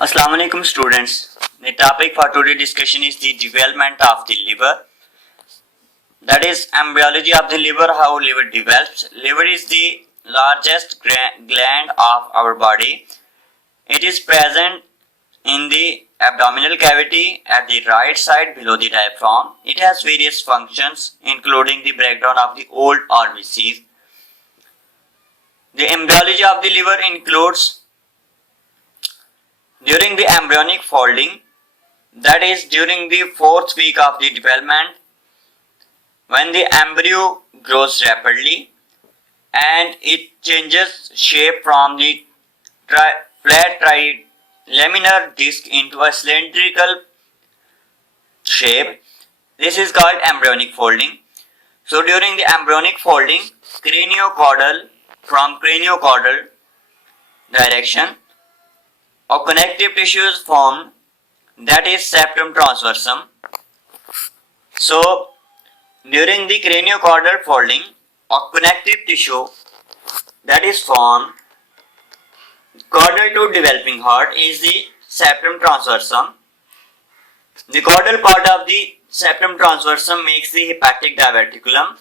Assalamu alaikum students. The topic for today's discussion is the development of the liver. That is embryology of the liver, how liver develops. Liver is the largest gland of our body. It is present in the abdominal cavity at the right side below the diaphragm. It has various functions including the breakdown of the old RBCs. The embryology of the liver includes during the embryonic folding, that is during the 4th week of the development, when the embryo grows rapidly and it changes shape from the flat trilaminar disc into a cylindrical shape. This is called embryonic folding. So during the embryonic folding, from craniocaudal direction, or connective tissue is formed, that is septum transversum. So during the craniocaudal folding, or connective tissue that is formed caudal to developing heart is the septum transversum. The caudal part of the septum transversum makes the hepatic diverticulum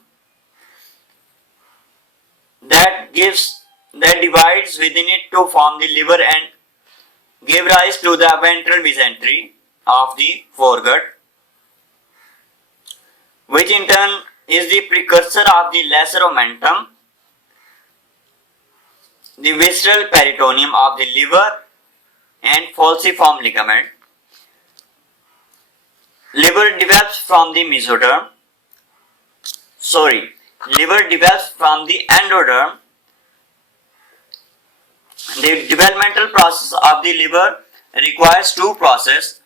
that divides within it to form the liver and give rise to the ventral mesentery of the foregut, which in turn is the precursor of the lesser omentum, the visceral peritoneum of the liver and falciform ligament. Liver develops from the endoderm. The developmental process of the liver requires two processes.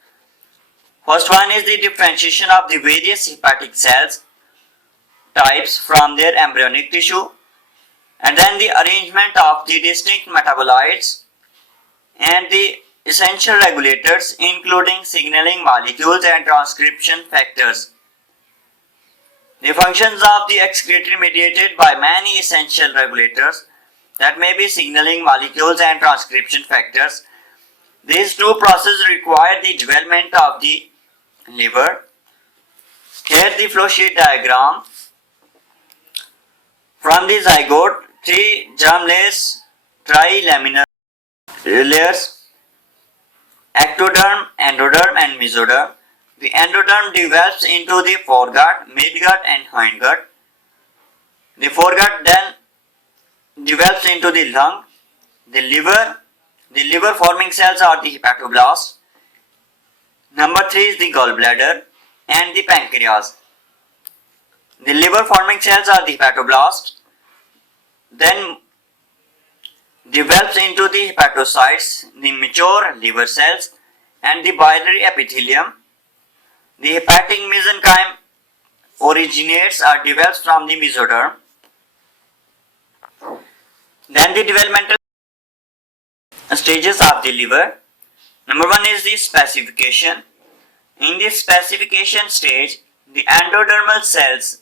First one is the differentiation of the various hepatic cells types from their embryonic tissue, and then the arrangement of the distinct metabolites and the essential regulators, including signaling molecules and transcription factors. The functions of the excretory mediated by many essential regulators, that may be signaling molecules and transcription factors. These two processes require the development of the liver. Here the flow sheet diagram. From the zygote, 3 germ-less trilaminar layers: ectoderm, endoderm and mesoderm. The endoderm develops into the foregut, midgut and hindgut. The foregut then develops into the lung, the liver. The liver forming cells are the hepatoblast. Number 3 is the gallbladder and the pancreas. The liver forming cells are the hepatoblast, then develops into the hepatocytes, the mature liver cells and the biliary epithelium. The hepatic mesenchyme originates or develops from the mesoderm. Then the developmental stages of the liver. Number 1 is the specification. In this specification stage, the endodermal cells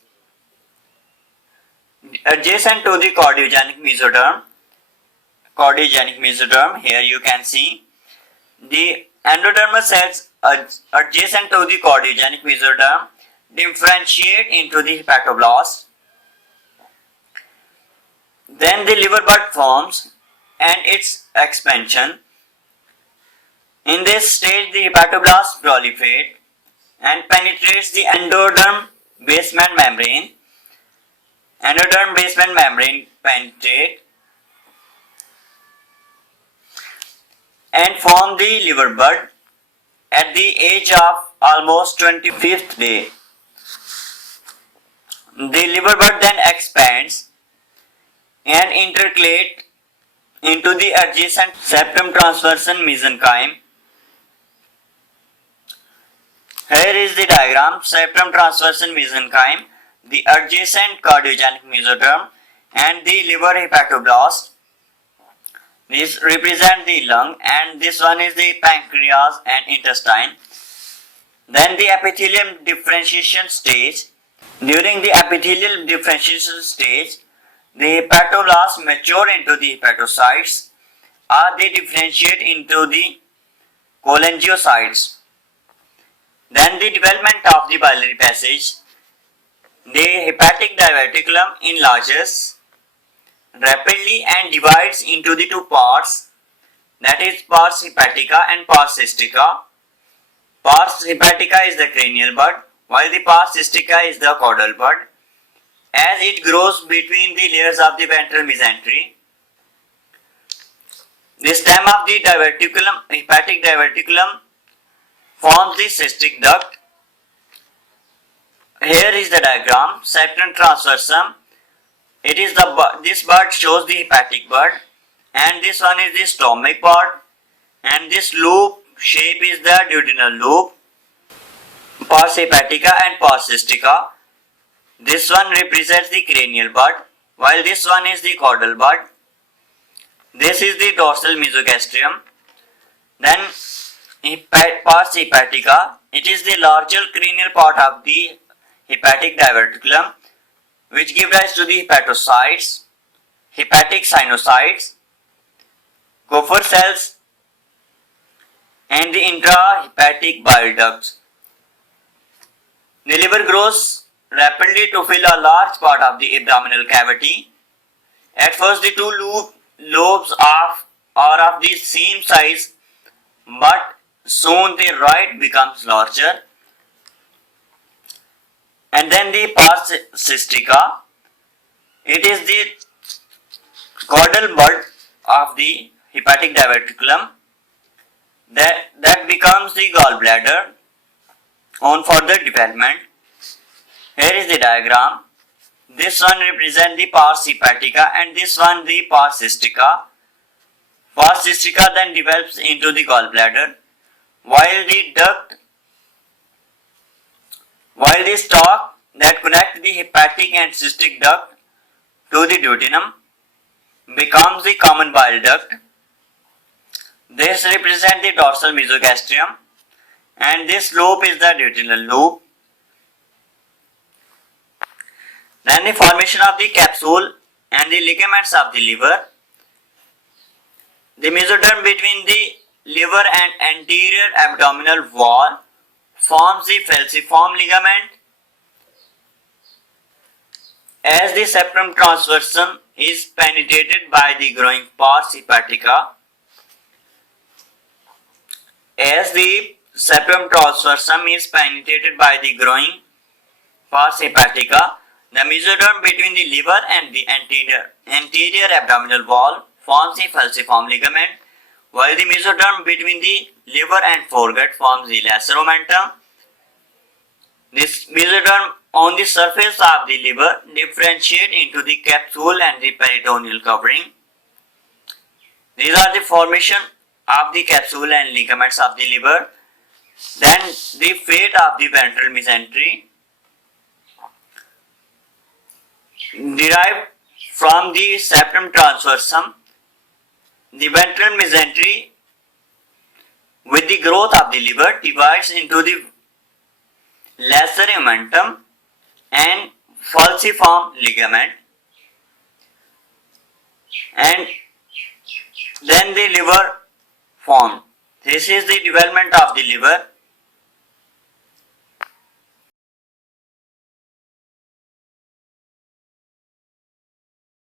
adjacent to the cardiogenic mesoderm, here you can see the endodermal cells adjacent to the cardiogenic mesoderm differentiate into the hepatoblast. Then the liver bud forms and its expansion. In this stage, the hepatoblast proliferate and penetrates the endoderm basement membrane. Endoderm basement membrane penetrate and form the liver bud at the age of almost 25th day. The liver bud then expands and intercalate into the adjacent septum transversum mesenchyme. Here is the diagram: septum transversum mesenchyme, the adjacent cardiogenic mesoderm and the liver hepatoblast. This represent the lung, and this one is the pancreas and intestine. Then the epithelium differentiation stage. During the epithelial differentiation stage, the hepatoblasts mature into the hepatocytes, or they differentiate into the cholangiocytes. Then the development of the biliary passage. The hepatic diverticulum enlarges rapidly and divides into the two parts, that is pars hepatica and pars cystica. Pars hepatica is the cranial bud, while the pars cystica is the caudal bud. As it grows between the layers of the ventral mesentery, the stem of the diverticulum, hepatic diverticulum, forms the cystic duct. Here is the diagram, septum transversum. It is this bud shows the hepatic bud, and this one is the stomach bud, and this loop shape is the duodenal loop. Pars hepatica and pars cystica. This one represents the cranial bud, while this one is the caudal bud. This is the dorsal mesogastrium. Then pars hepatica. It is the larger cranial part of the hepatic diverticulum, which give rise to the hepatocytes, hepatic sinusoids, Kupffer cells, and the intrahepatic bile ducts. The liver grows rapidly to fill a large part of the abdominal cavity. At first, the two lobes are of the same size, but soon the right becomes larger. And then the pars cystica. It is the caudal bud of the hepatic diverticulum that becomes the gallbladder on further development. Here is the diagram. This one represents the pars hepatica and this one the pars cystica. Pars cystica then develops into the gallbladder, while the stalk that connects the hepatic and cystic duct to the duodenum becomes the common bile duct. This represents the dorsal mesogastrium, and this loop is the duodenal loop. Then the formation of the capsule and the ligaments of the liver. The mesoderm between the liver and anterior abdominal wall forms the falciform ligament. As the septum transversum is penetrated by the growing pars hepatica, the mesoderm between the liver and the anterior abdominal wall forms the falciform ligament, while the mesoderm between the liver and foregut forms the lesser omentum. This mesoderm on the surface of the liver differentiate into the capsule and the peritoneal covering. These are the formation of the capsule and ligaments of the liver. Then the fate of the ventral mesentery, derived from the septum transversum. The ventral mesentery with the growth of the liver divides into the lesser omentum and falciform ligament, and then the liver formed. This is the development of the liver.